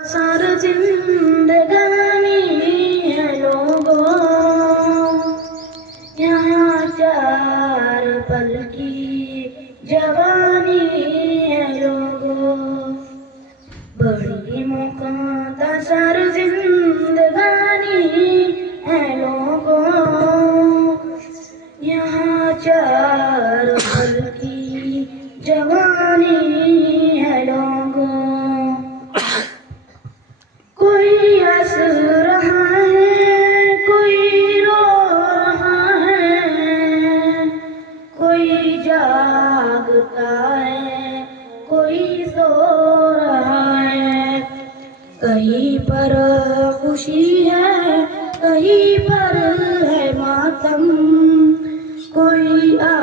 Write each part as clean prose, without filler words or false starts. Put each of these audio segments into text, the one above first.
سار زندگانی ہے لوگوں، یہاں 4 پل کی جوانی ہے لوگوں، بڑی مختصر زندگانی ہے لوگوں، یہاں 4 پل کی جوانی ہے لوگوں، کوئی ہنس رہا ہے کوئی رو رہا ہے، کوئی جاگتا ہے کوئی سو رہا ہے، کہیں پر خوشی ہے کہیں پر ہے ماتم، کوئی آ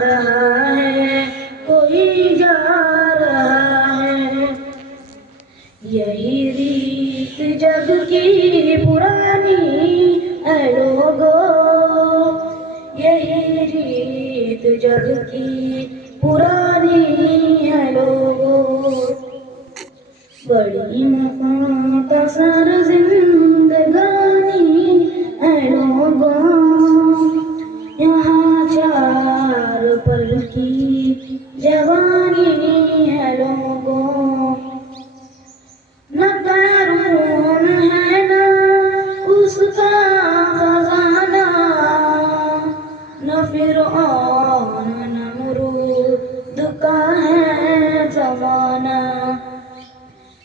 رہا ہے کوئی جا رہا ہے، یہی ریت جگ کی پرانی ہے لوگوں، یہی ریت جگ کی پرانی ہے لوگوں، بڑی مختصر زندگانی ہے لوگوں، یہاں 4 پل کی جوانی ہے لوگوں، نہ قارون ہے نہ اس کا خزانہ، نہ فرعون نمرود کا ہے زمانہ،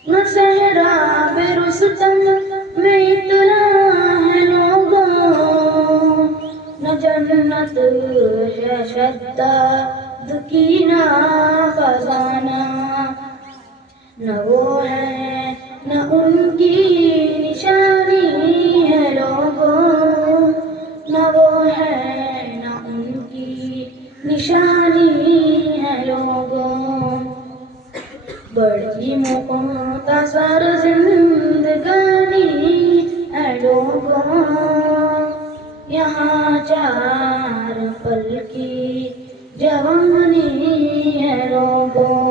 نہ صحرا رستم میں اطلاع ہے لوگوں، نہ جنت ہے شداد کی نہ خزانہ، نہ وہ ہے نہ ان کی نشانی ہے لوگوں، نہ وہ ہے نہ ان کی نشانی ہے لوگوں، بڑی مختصر زندگانی ہے لوگوں، یہاں 4 پل کی جوانی ہے لوگوں،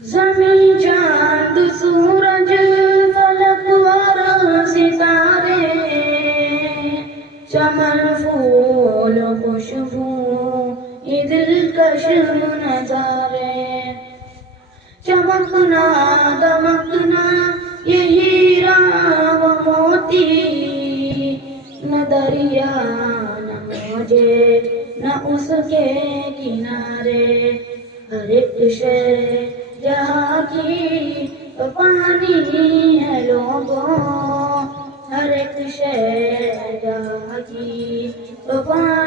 زمین چاند سورج فلک اور ستارے، چمن پھول خوشبو یہ دلکش نظارے، چمکنا دمکنا یہ ہیرا و موتی، نہ دریا نہ موجے نہ اس کے کنارے، ہر ایک شے جہاں کی پانی ہے لوگوں، ہر ایک شے جہاں کی پانی